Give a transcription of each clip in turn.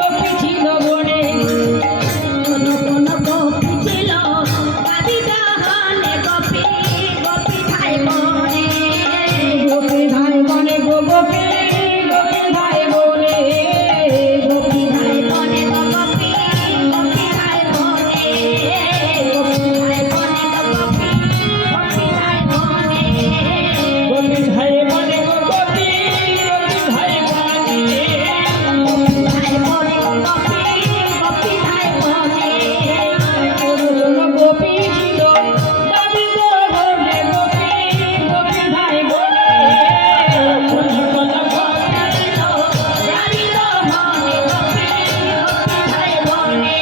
গোপী ছিল বনে কোন কোন গোপী ছিল দাবি দাহনে গোপী গোপী ধাই বনে গোপী ধাই বনে গো গোপী গোপী ধাই বনে গোপী ধাই বনে গো গোপী গোপী ধাই বনে গোপী ধাই বনে গো গোপী গোপী ধাই বনে গোপী ধাই বনে গো গোপী গোপী ধাই বনে গোপী ধাই বনে গো গোপী গোপী ধাই বনে কোন কোন গোপী ছিল দাবি দাহনে গোপী গোপী ধাই বনে কোন কোন গোপী ছিল দাবি দাহনে গোপী গোপী ধাই বনে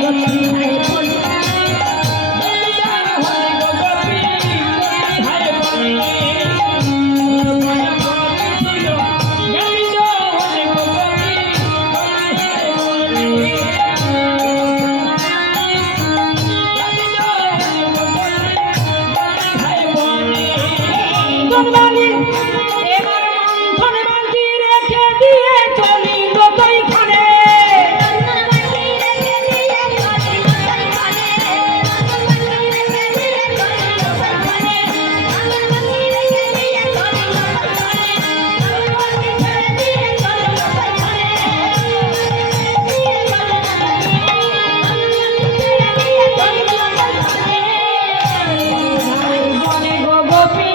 গোপী ধাই বনে এবার মন্থনে বালতি রেখে দিয়ে চলিল তৈখানে বনে গো গোপী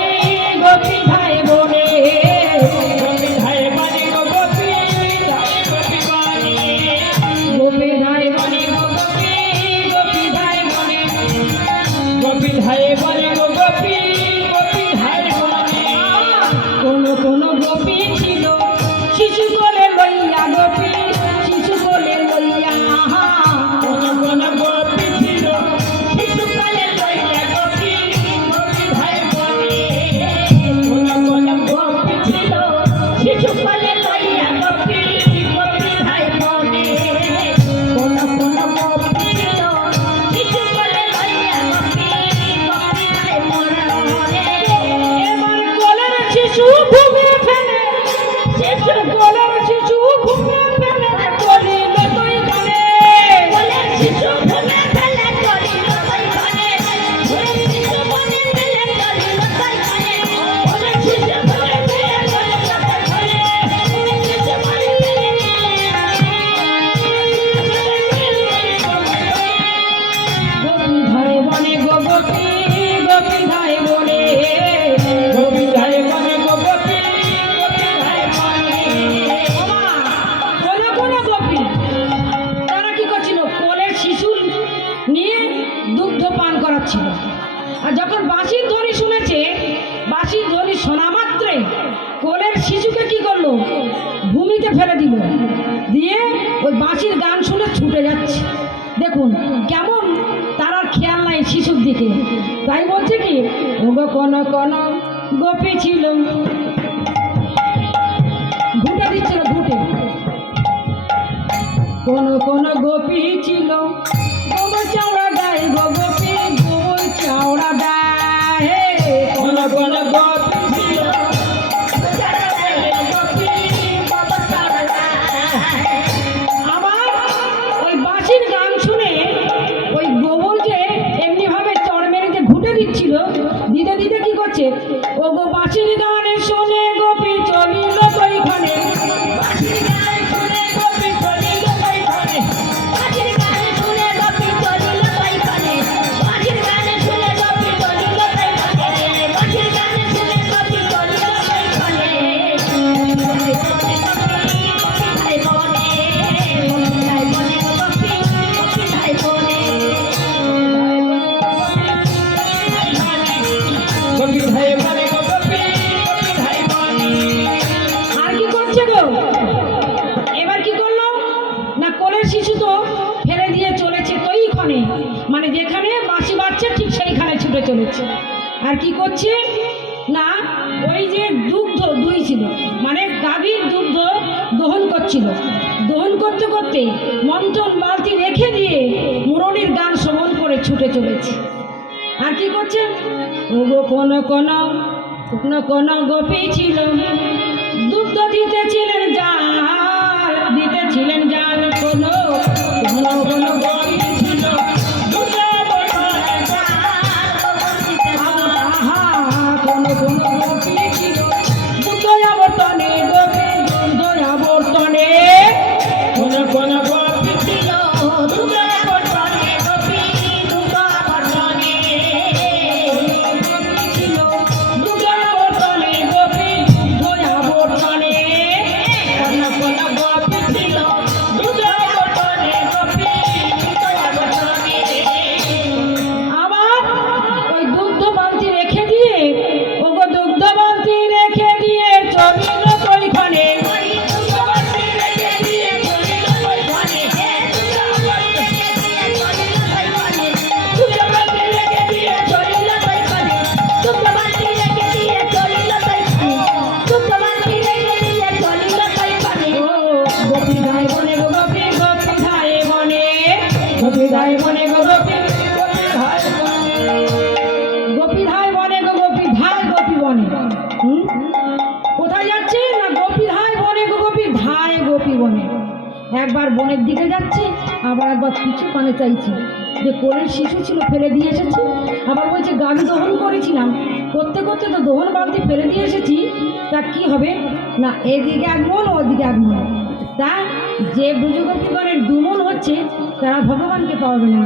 গোপী ধাই বনে গোপী ধাই বনে গো গোপী ধাই গোপী বনে গোপী ধাই বনে গো গোপী গোপী ধাই বনে গোপী ধাই বনে গো গোপী গোপী ধাই বনে কোন কোন গোপী ছিল শিশু কোলে লইয়া গোপী শিশু কোলে লইয়া কোন কোন গোপী ছিল শিশু কোলে লইয়া গোপী গোপী ধাই বনে কোন কোন গোপী ছিল শিশু কোলে লইয়া গোপী গোপী ধাই বনে কোন কোন গোপী ছিল শিশু কোলে লইয়া গোপী গোপী ধাই বনে এবার কোলের শিশু ঘুমে ফেলে শিশু কোলের শিশু ঘুমে ফেলে চলিল তৈখানে কোলের শিশু ঘুমে ফেলে চলিল তৈখানে কোলের শিশু ঘুমে ফেলে চলিল তৈখানে কোলের শিশু ঘুমে ফেলে চলিল তৈখানে কোলের শিশু ঘুমে ফেলে গোপী ধাই বনে গো গোপী গোপী ধাই বনে গোপী ধাই বনে গো গোপী গোপী ধাই বনে কোন কোন গোপী তারা কি করছিল কোলের শিশু নিয়ে দুগ্ধ পান করাচ্ছিল আর যখন বাঁশির ধ্বনি শুনেছে বাঁশির ধ্বনি শোনা মাত্রে কোলের শিশুকে কি করলো ভূমিতে ফেলে দিল দিয়ে ওই বাঁশির গান শুনে ছুটে যাচ্ছে দেখুন কেমন তার আর খেয়াল নাই শিশুর দিকে তাই বলছে কি ওগো কোন কোন গোপী ছিল ঘুটে দিচ্ছিল ঘুটে কোন কোন গোপী ছিল গোবর চাওড়া দেয় গো গোপী গোবর চাওড়া দেয় কোন কোন গোপী ছিল আবার ওই বাঁশির গান শুনে ওই গোবর যে এমনি ভাবে চড় মেরে যে ঘুটে দিচ্ছিল দিতে দিতে কি করছে ও গো বাঁশির গানে শোনে গোপী চলিল তৈখানে বাঁশির গানে শুনে গোপী চলিল তৈখানে বাঁশির গানে শুনে গোপী চলিল তৈখানে বাঁশির গানে শুনে গোপী চলিল তৈখানে বাঁশির গানে শুনে গোপী চলিল তৈখানে গোপী ধাই বনে গোপী ধাই বনে গোপী গোপী ধাই বনে গোপী ধাই বনে গো গোপী গোপী ধাই বনে আর কি করছে গো এবার কি করলো না কোলের শিশু তো ফেলে দিয়ে চলেছে তৈখানে মানে যেখানে বাঁশি বাজছে ঠিক সেইখানে ছুটে চলেছে আর কি করছে না ওই যে দুগ্ধ দুই ছিল মানে গাভীর দুগ্ধ দহন করছিল দহন করতে করতে মন্থন বালতি রেখে দিয়ে মুরলীর গান শ্রবণ করে ছুটে চলেছে আর কি করছে ওগো কোন কোন কোন কোন গোপী ছিল দুগ্ধ দিতেছিলেন যার বনে গো গোপী গোপী ধায় বনে গোপী ধায় বনে গো গোপী গোপী ধায় বনে গো গোপী ধায় গোপী বনে কোথায় যাচ্ছে না গোপী ধায় বনে গো গোপী ধায় গোপী বনে একবার বনের দিকে যাচ্ছে আবার একবার পিছু পানে চাইছে যে কোলের শিশু ছিল ফেলে দিয়ে এসেছি আবার বলছে গাভী দহন করেছিলাম করতে করতে তো দহন বালতি ফেলে দিয়ে এসেছি তা কি হবে না এদিকে এক মন ওদিকে এক মন তা যে ব্রজগোপীগণের দুমন হচ্ছে তারা ভগবানকে পাবে না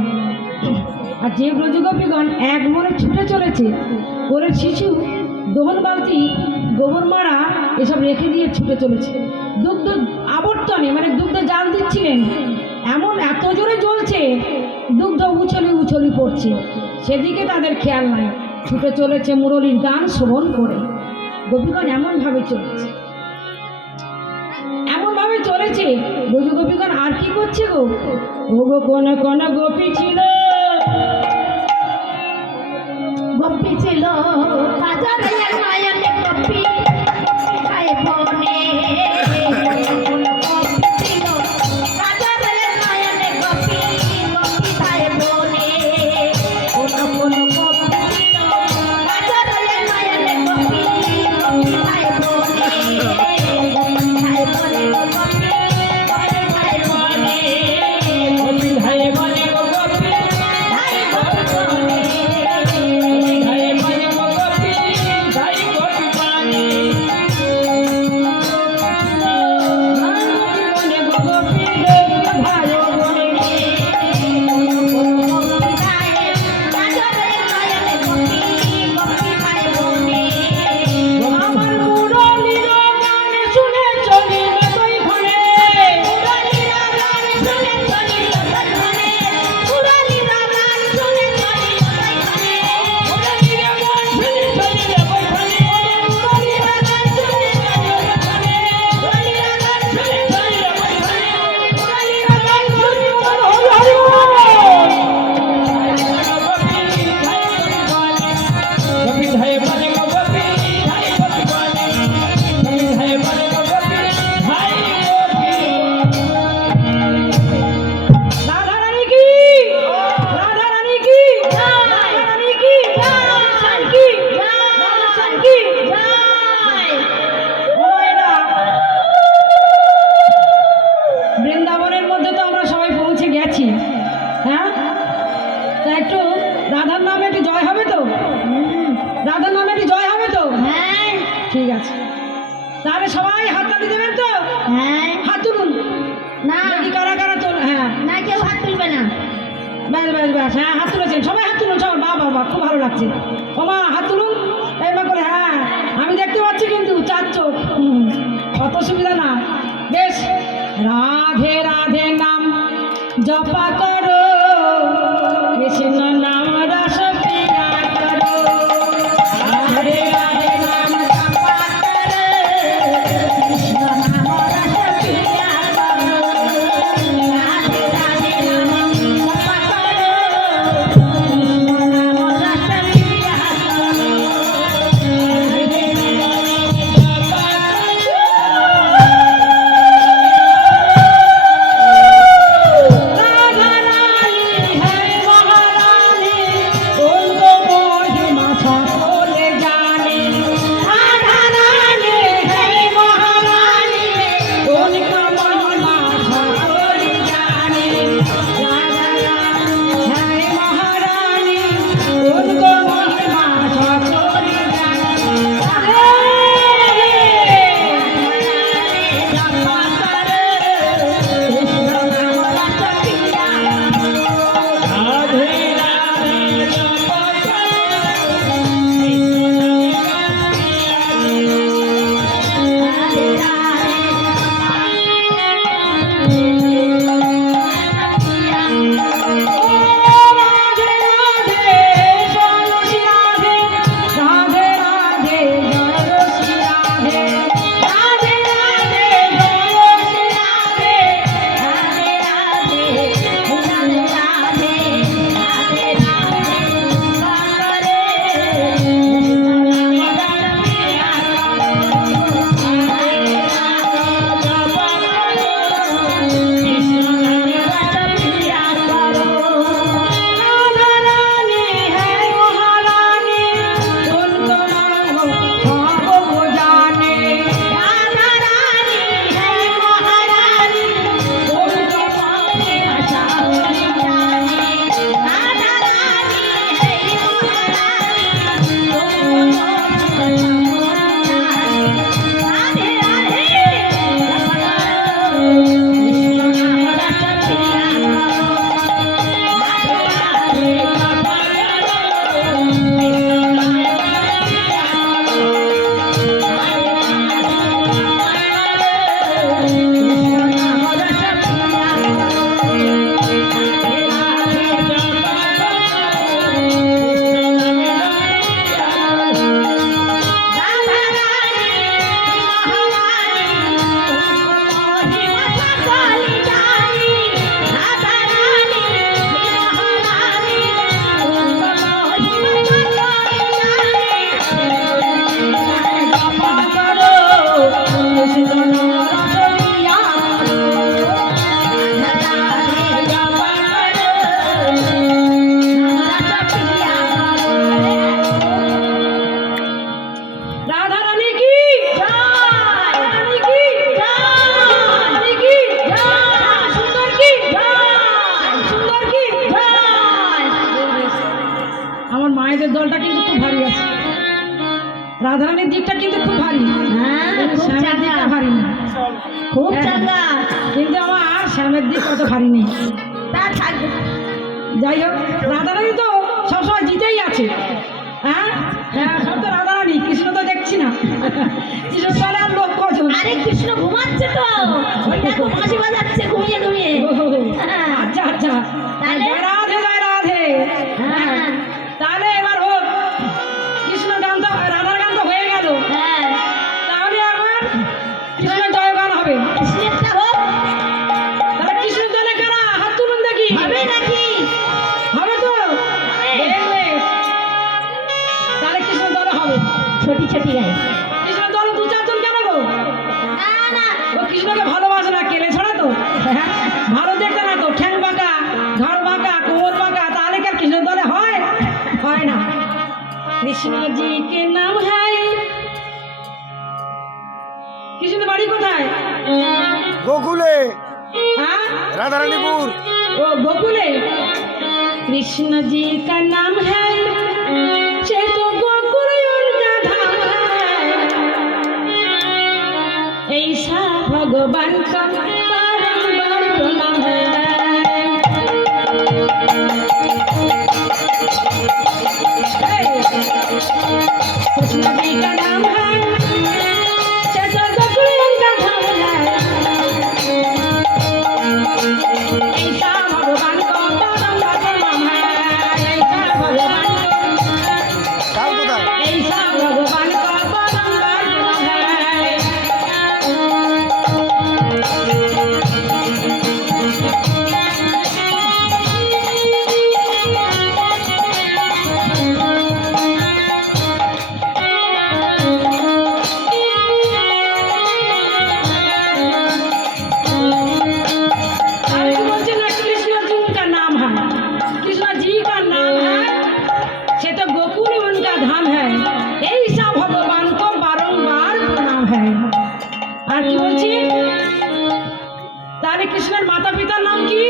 আর যে ব্রজগোপীগণ এক মনে ছুটে চলেছে কোলের শিশু দহন বালতি গোবর মারা এসব রেখে দিয়ে ছুটে চলেছে দুগ্ধ আবর্তনে মানে দুগ্ধ জাল দিচ্ছিলেন এমন এত জোরে জ্বলছে দুগ্ধ উছলি উছলি পড়ছে সেদিকে তাদের খেয়াল নাই ছুটে চলেছে মুরলীর গান শোভন করে গোপীগণ এমনভাবে চলেছে এমনভাবে চলেছে ব্রজগোপীগণ আর কি করছে গো ও গো কোন কোন গোপী ছিল গোপী ছিল হাজার নয়নে গোপী ধায় বনে বৃন্দাবনের মধ্যে তো আমরা সবাই পৌঁছে গেছি হ্যাঁ তা একটু রাধার নামে একটু জয় হবে তো রাধার নামে একটু জয় হবে তো হ্যাঁ ঠিক আছে তাহলে সবাই হাত তালি দেবেন তো হ্যাঁ হাত তুলুন না দেখি কারা কারা তোল হ্যাঁ না কেউ হাত তুলবে না ব্যাস ব্যাস ব্যাস হ্যাঁ হাত তুলেছেন সবাই হাত তুলুন সবাই বাহ বাহ বাহ খুব ভালো লাগছে ও মা হাত তুলুন এইবার করে হ্যাঁ আমি দেখতে পাচ্ছি কিন্তু চার চোখ অত সুবিধা না বেশ রাধে রাধে নাম জপা করো কৃষ্ণ নাম রস পিয়া করো রাধে রাধে নাম জপা করো কৃষ্ণ নাম রস পিয়া করো রাধে রাধে নাম জপা করো কৃষ্ণ নাম রস পিয়া করো রাধে রাধে রাধারানীর দিকটা কিন্তু খুব ভারী, হ্যাঁ খুব শ্যামের চাঙ্গা দিকটা ভারী না। খুব হ্যাঁ। চাঙ্গা কিন্তু আমার শ্যামের দিক অত ভারী নেই। তা থাকবে যাই হোক, রাধারানী তো সবসময় জিতেই আছে। হ্যাঁ হ্যাঁ, সব তো রাধারানী, কৃষ্ণ তো দেখছি না। কৃষ্ণ চলে আর লোক কজন। আরে কৃষ্ণ ঘুমাচ্ছে তো ওই দেখো বাঁশি বাজাচ্ছে ঘুমিয়ে ঘুমিয়ে হ্যাঁ। আচ্ছা আচ্ছা, তাহলে? জয় রাধে জয় রাধে। হ্যাঁ তাহলে এবার হোক, কৃষ্ণ গান তো, রাধার গান তো হয়ে গেল, হ্যাঁ তাহলে আমার কৃষ্ণ জয় গান হবে। কৃষ্ণেরটা হোক তাহলে কৃষ্ণ দলে কারা হাত তুলুন দেখি। হবে নাকি হবে তো? বেশ, বেশ। তাহলে কৃষ্ণ দলে হবে। ছোটি ছোটি গায়ে কৃষ্ণ দল দু চারজন কেন গো? না না ও কৃষ্ণকে ভালোবাসে না, কেড়ে ছড়া তো। হ্যাঁ, ভালো দেখতে না তো, ঠ্যাং বাঁকা, ঘাড় বাঁকা, কোমর বাঁকা, তাহলে কি আর কৃষ্ণ দলে হয়? হয় না। কৃষ্ণ জি কে নাম হ্যায়। কৃষ্ণের বাড়ি কোথায়? गोकुले हाँ? राधा रानीपुर ओ गोकुले। कृष्ण जी का नाम है, से तो गोकुल उनका धाम है। ऐसा भगवान का बारंबार प्रणाम है। कृष्ण जी का नाम है, से तो गोकुल उनका धाम है। ऐसा भगवान को बारंबार प्रणाम है। ऐसा भगवान को, काम कोথায় ऐसा भगवान को बारंबार प्रणाम है। और बोलते ना कृष्ण जी का नाम है, कृष्ण जी का नाम है, से तो गोकुल उनका धाम है। ऐसा भगवान को बारंबार प्रणाम है। আর কি বলছি, তাহলে কৃষ্ণের মাতা পিতার নাম কি?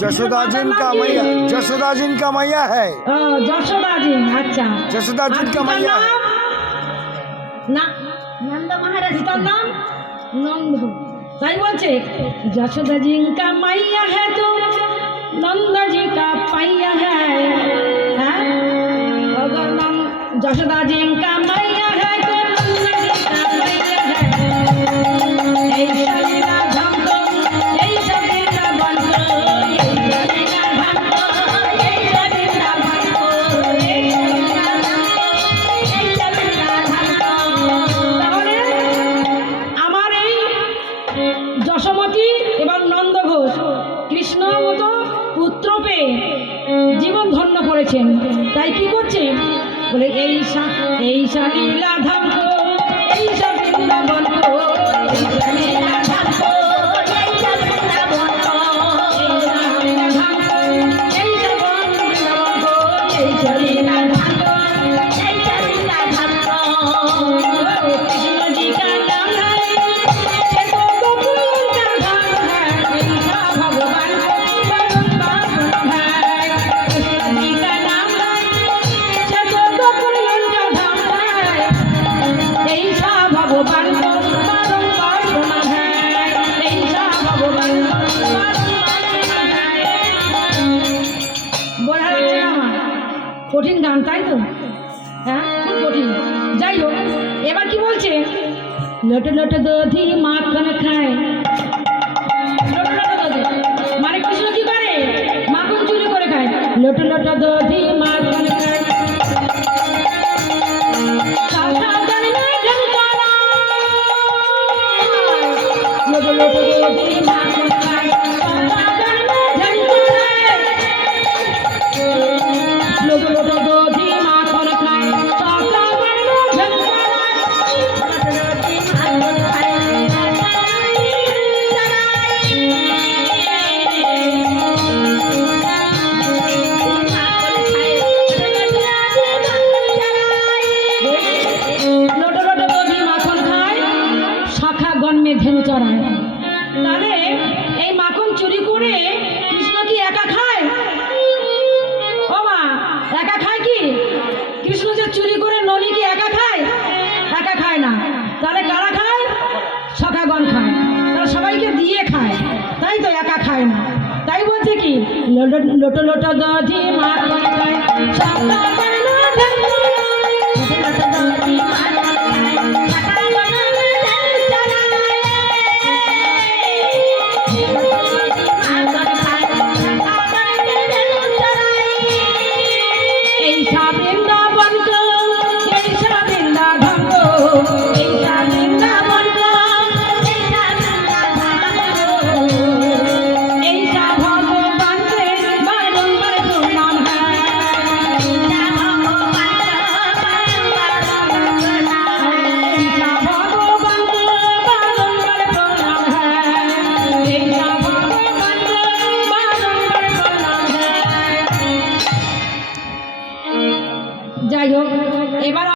जसोदा जिनका मैया जसोदा जिनका मैया है ও, যশোদাজি। আচ্ছা, जसोदा আর जिनका পিতার मैया है নাম? না, নন্দ মহারাজ পিতার নাম নন্দ। তাই বলছে যশোদা জি কা মাইয়া है तो नंद जी का पाइया है। हाँ? अगर যশোদা জি কা মাইয়া है तो नंद जी का पाइया है। এই শালীলা ধাম তো, এই শালীলা বন তো, এই শালীলা ধাম তো, এই শালীলা বন তো, এই শালীলা ধাম তো, এই শালীলা ধাম তো। তাহলে আমার এই যশোমতী এবং নন্দ ঘোষ কৃষ্ণ মতো পুত্র পেয়ে জীবন ধন্য করেছেন। তাই কি করছে বলে, এই শালীলা ধাম তো, এই সব বৃন্দাবন তো, এই শালীলা ধাম তো, এই সব বৃন্দাবন তো, এই শালীলা ধাম তো, এই সব বৃন্দাবন তো, এই শালীলা ধাম তো, এই শালীলা ধাম তো। কৃষ্ণ জি का नाम है, से तो गोकुल का धाम है। ऐसा भगवान को बारंबार प्रणाम है। कृष्ण जी का नाम है, से तो गोकुल का धाम है। ऐसा भगवान को बारंबार प्रणाम है। ऐसा भगवान को बारंबार प्रणाम है। বোঝা যাচ্ছে না আমার? কঠিন গান তাই তো? হ্যাঁ, খুব কঠিন। যাই হোক, এবার কি বলছে, লোটো লোটো দধি মাখন খায়। লোটো লোটো দধি মানে কৃষ্ণ কি করে, মাখন চুরি করে খায়। লোটো লোটো দধি মাখন খায়, সাবধান নয় ঢেমকারা। লোটো লোটো দধি মাখন খায়, সাবধান নয় ঢেমকারা। লোটো লোটো দধি মাখন খায়, সাবধান নয় ঢেমকারা। লোটো লোটো দধি মাখন খায়, শাখা গন্মে ধেনু চড়ায়। তাহলে এই মাখন চুরি করে কৃষ্ণ কি একা খায়? ও মা, একা খায় কি? কৃষ্ণ যে ওরা সবাইকে দিয়ে খায়, তাই তো একা খায় না। তাই বলছে কি লোটো লোটো দধি মাখন খায়, সাতটা বারো ধন্য